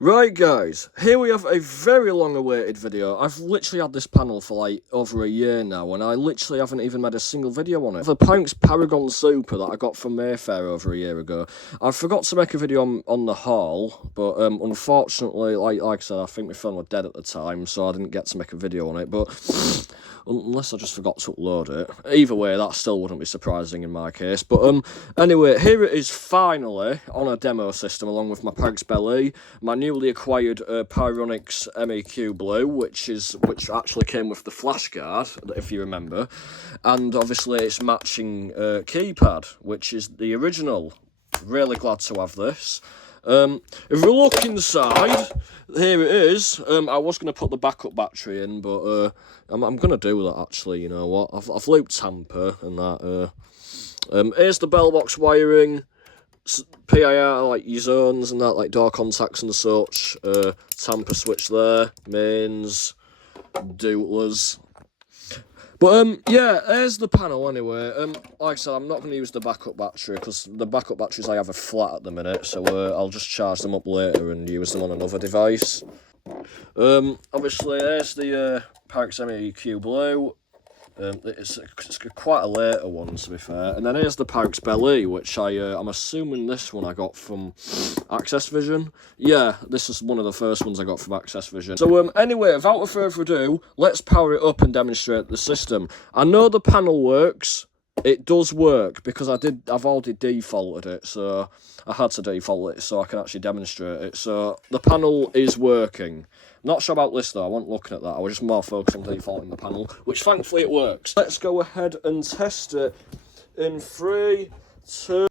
Right guys, here we have a very long awaited video. I've literally had this panel for like over a year now and I literally haven't even made a single video on it. The Pyronix Paragon Super that I got from Mayfair over a year ago. I forgot to make a video on the haul, but unfortunately, like I said, I think my phone was dead at the time, so I didn't get to make a video on it, but unless I just forgot to upload it. Either way, that still wouldn't be surprising in my case. But anyway, here it is finally on a demo system along with my Pyronix Belly, my newly acquired Pyronix MEQ Blue, which actually came with the flash guard, if you remember, and obviously its matching keypad, which is the original. Really glad to have this. If we look inside, here it is. I was going to put the backup battery in, but I'm going to do that actually, you know what. I've looped tamper and that. Here's the bell box wiring, PIR, like your zones and that, like door contacts and such. Tamper switch there, mains, dootlers. But yeah, there's the panel anyway. Like I said, I'm not going to use the backup battery because the backup batteries I have are flat at the minute, so I'll just charge them up later and use them on another device. Obviously, there's the Pyronix MEQ Blue. It's quite a later one, to be fair. And then here's the Pyronix Belly, which I'm assuming this one I got from Access Vision. Yeah, this is one of the first ones I got from Access Vision. So anyway, without further ado, let's power it up and demonstrate the system. I know the panel works. It does work because I've already defaulted it, so I had to default it so I can actually demonstrate it. So the panel is working. Not sure about this though, I wasn't looking at that. I was just more focused on defaulting the panel, which thankfully it works. Let's go ahead and test it in 3, 2...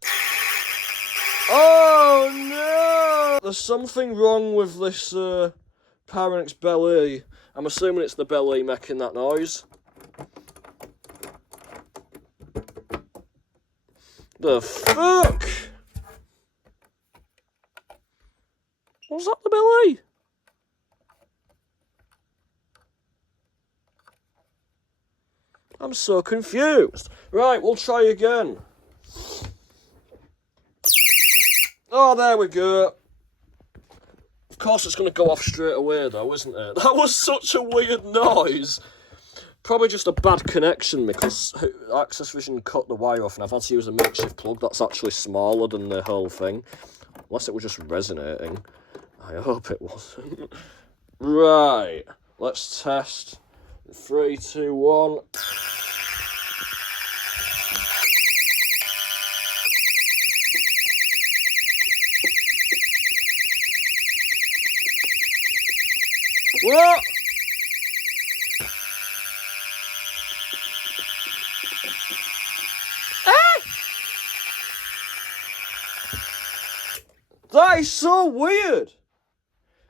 Oh no! There's something wrong with this Pyronix Belly. I'm assuming it's the belly making that noise. The fuck? Was that the belly? I'm so confused. Right, we'll try again. Oh, there we go. Of course it's going to go off straight away though, isn't it? That was such a weird noise. Probably just a bad connection because Access Vision cut the wire off and I've had to use a makeshift plug that's actually smaller than the whole thing. Unless it was just resonating. I hope it wasn't. Right, let's test. 3, 2, 1. What? That is so weird.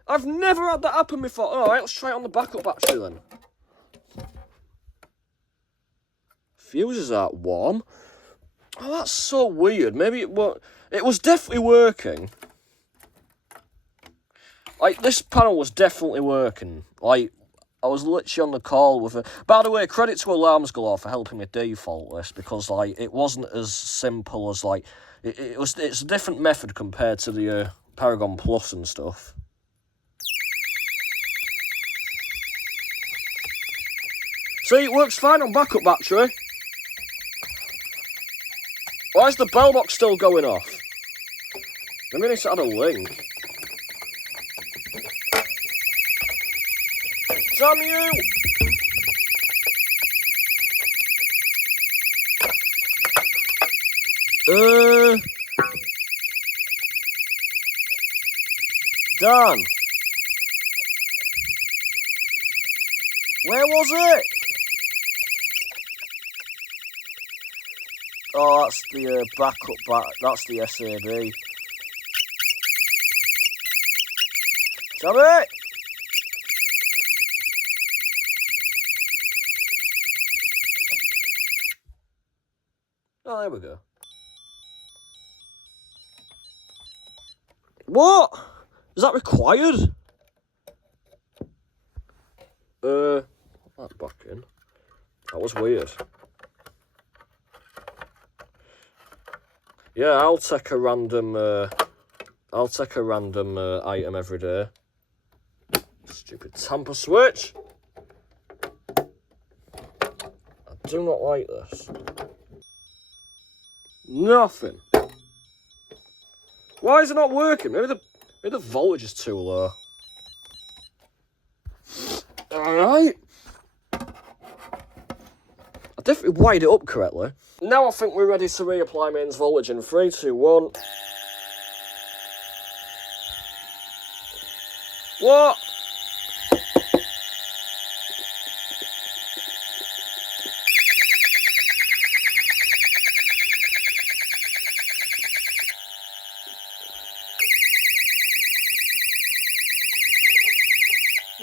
I've never had that happen before. Alright, let's try it on the backup battery then. Fuses aren't warm. Oh, that's so weird. Maybe it was definitely working. Like, this panel was definitely working. Like, I was literally on the call with it. By the way, credit to Alarms Galore for helping me default this, because, like, it wasn't as simple as, like, it's a different method compared to the Paragon Plus and stuff. See, it works fine on backup battery. Why is the bell box still going off? Maybe I need to add a link. Damn you! Dan. Where was it? Oh, that's the backup that's the SAB. Damn it! Oh, there we go. What? Is that required? That's back in. That was weird. Yeah, I'll take a random I'll take a random item every day. Stupid tamper switch. I do not like this. Nothing. Why is it not working? Maybe the voltage is too low. Alright. I definitely wired it up correctly. Now I think we're ready to reapply mains voltage in 3, 2, 1. What?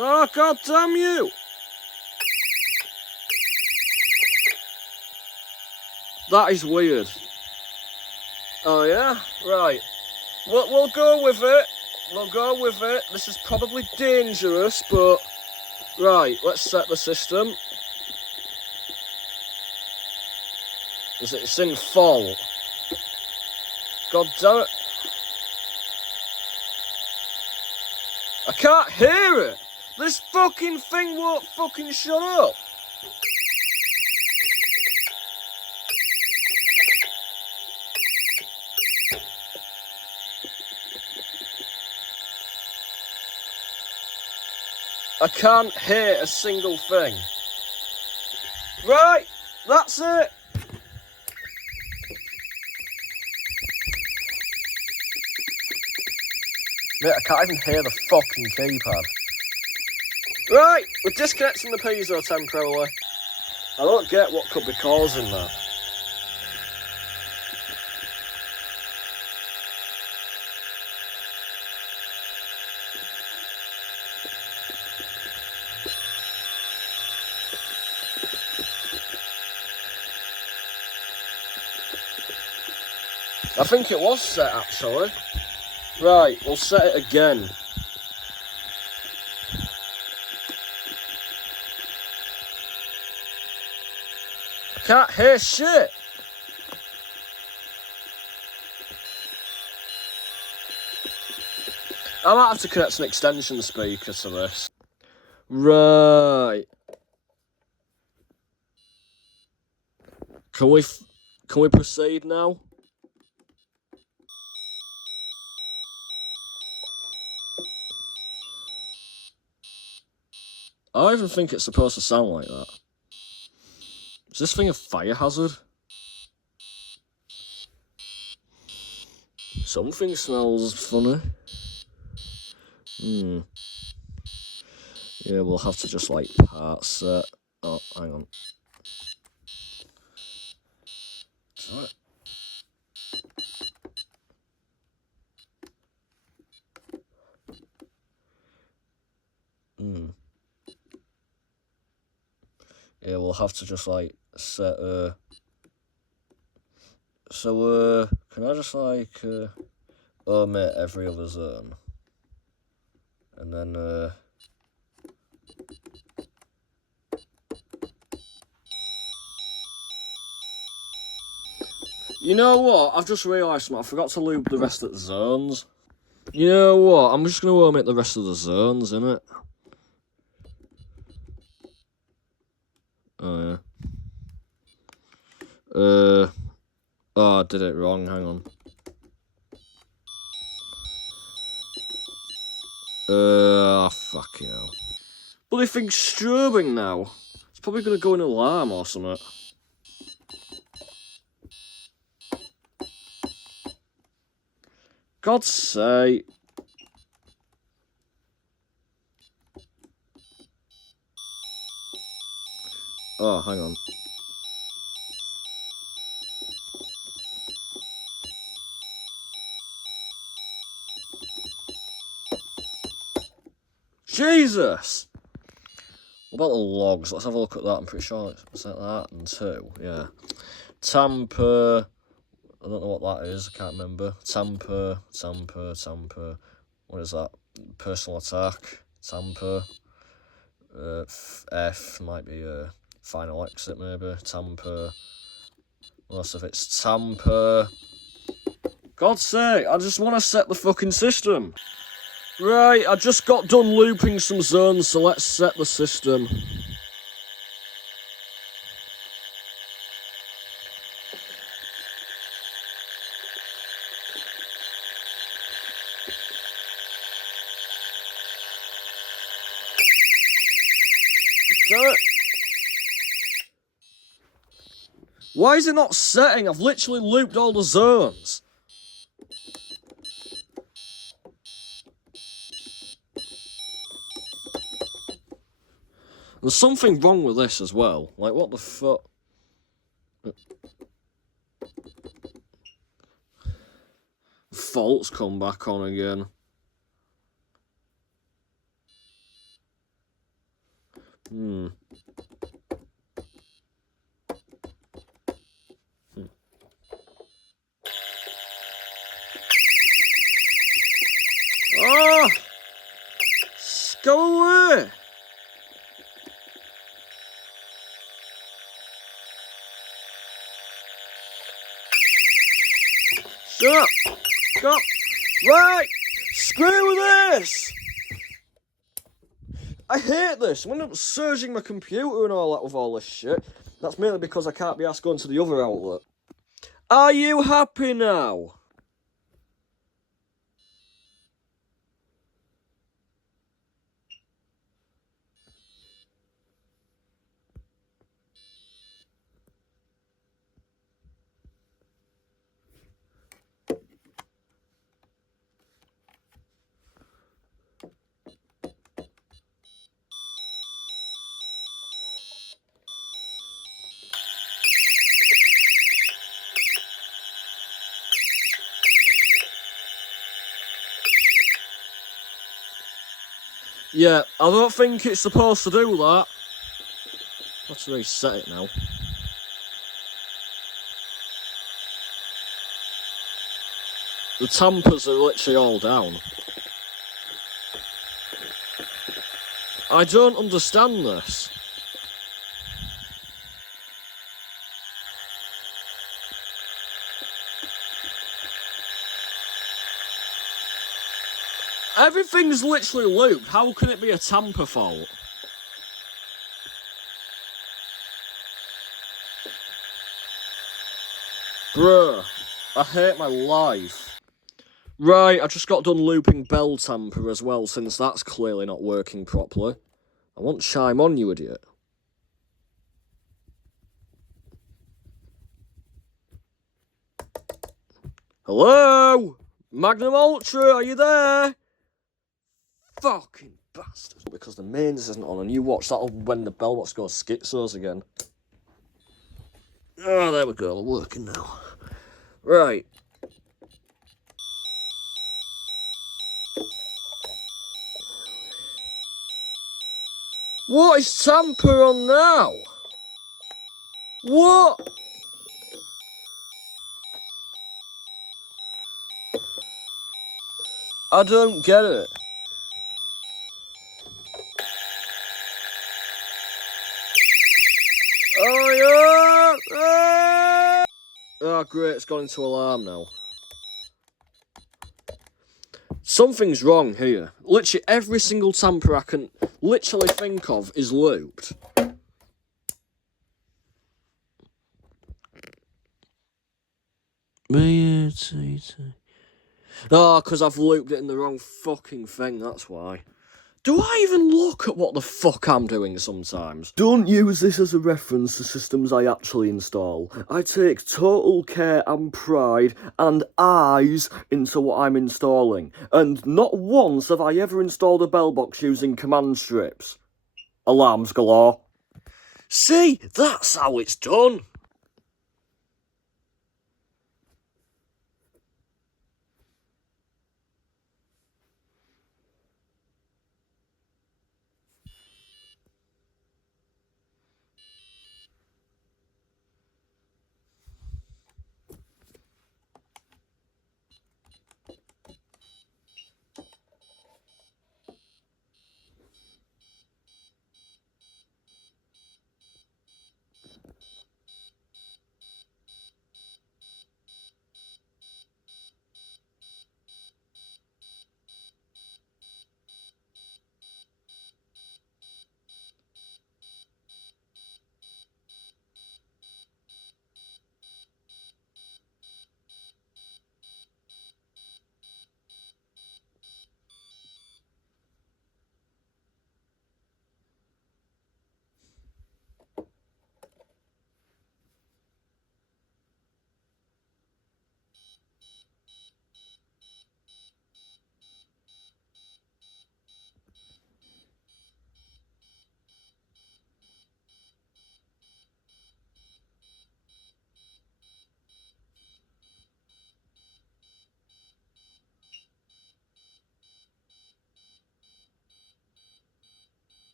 Oh, God damn you! That is weird. Oh, yeah? Right. We'll go with it. We'll go with it. This is probably dangerous, but... Right, let's set the system. It's in fault. God damn it. I can't hear it! This fucking thing won't fucking shut up! I can't hear a single thing. Right, that's it. Mate, I can't even hear the fucking keypad. Right, we're disconnecting the piezo temporarily. I don't get what could be causing that. I think it was set actually. Right, we'll set it again. I can't hear shit. I might have to connect an extension speaker to this. Right. Can we proceed now? I don't even think it's supposed to sound like that. Is this thing a fire hazard? Something smells funny. Yeah, we'll have to just like part set. Oh, hang on. Right. Yeah, we'll have to just like set so can I just like omit every other zone? And then you know what? I've just realised something. I forgot to loop the rest of the zones. You know what? I'm just going to omit the rest of the zones, innit? Oh, yeah. Oh, I did it wrong. Hang on. Fucking hell. Bloody thing's strobing now. It's probably going to go in alarm or something. God's sake. Oh, hang on. Jesus! What about the logs? Let's have a look at that. I'm pretty sure it's like that and 2. Yeah. Tamper. I don't know what that is. I can't remember. Tamper. What is that? Personal attack. Tamper. F might be a final exit maybe. Tamper. Most of it's tamper. God's sake, I just want to set the fucking system. Right, I just got done looping some zones, so let's set the system. Damn it. Why is it not setting? I've literally looped all the zones. There's something wrong with this as well. Like, what the fuck? Faults come back on again. Ah! Go away! Shut up! Stop! Right! Screw this! I hate this. I'm up surging my computer and all that with all this shit. That's mainly because I can't be asked going to the other outlet. Are you happy now? Yeah, I don't think it's supposed to do that. Let's reset it now. The tampers are literally all down. I don't understand this. Everything's literally looped. How can it be a tamper fault? Bruh, I hate my life. Right, I just got done looping bell tamper as well, since that's clearly not working properly. I want chime on, you idiot. Hello? Magnum Ultra, are you there? Fucking bastard. Because the mains isn't on, and you watch that'll when the bell box goes schizos again. Oh, there we go, they're working now. Right. What is tamper on now? What? I don't get it. Oh, yeah! Oh, great, it's gone into alarm now. Something's wrong here. Literally every single tamper I can literally think of is looped. Oh, because I've looped it in the wrong fucking thing, that's why. Do I even look at what the fuck I'm doing sometimes? Don't use this as a reference to systems I actually install. I take total care and pride and eyes into what I'm installing. And not once have I ever installed a bell box using command strips. Alarms galore. See, that's how it's done.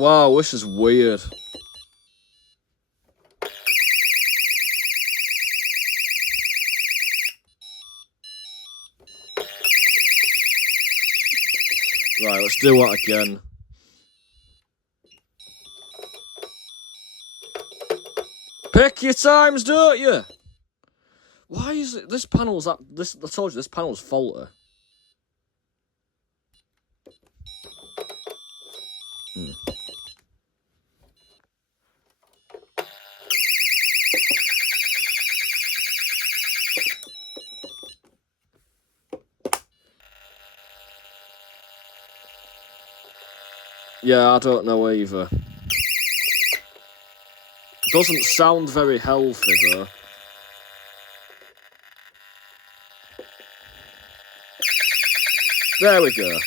Wow, this is weird. Right, let's do that again. Pick your times, don't you? Why is it this panel's that this? I told you this panel's faulty. Yeah, I don't know either. Doesn't sound very healthy though. There we go.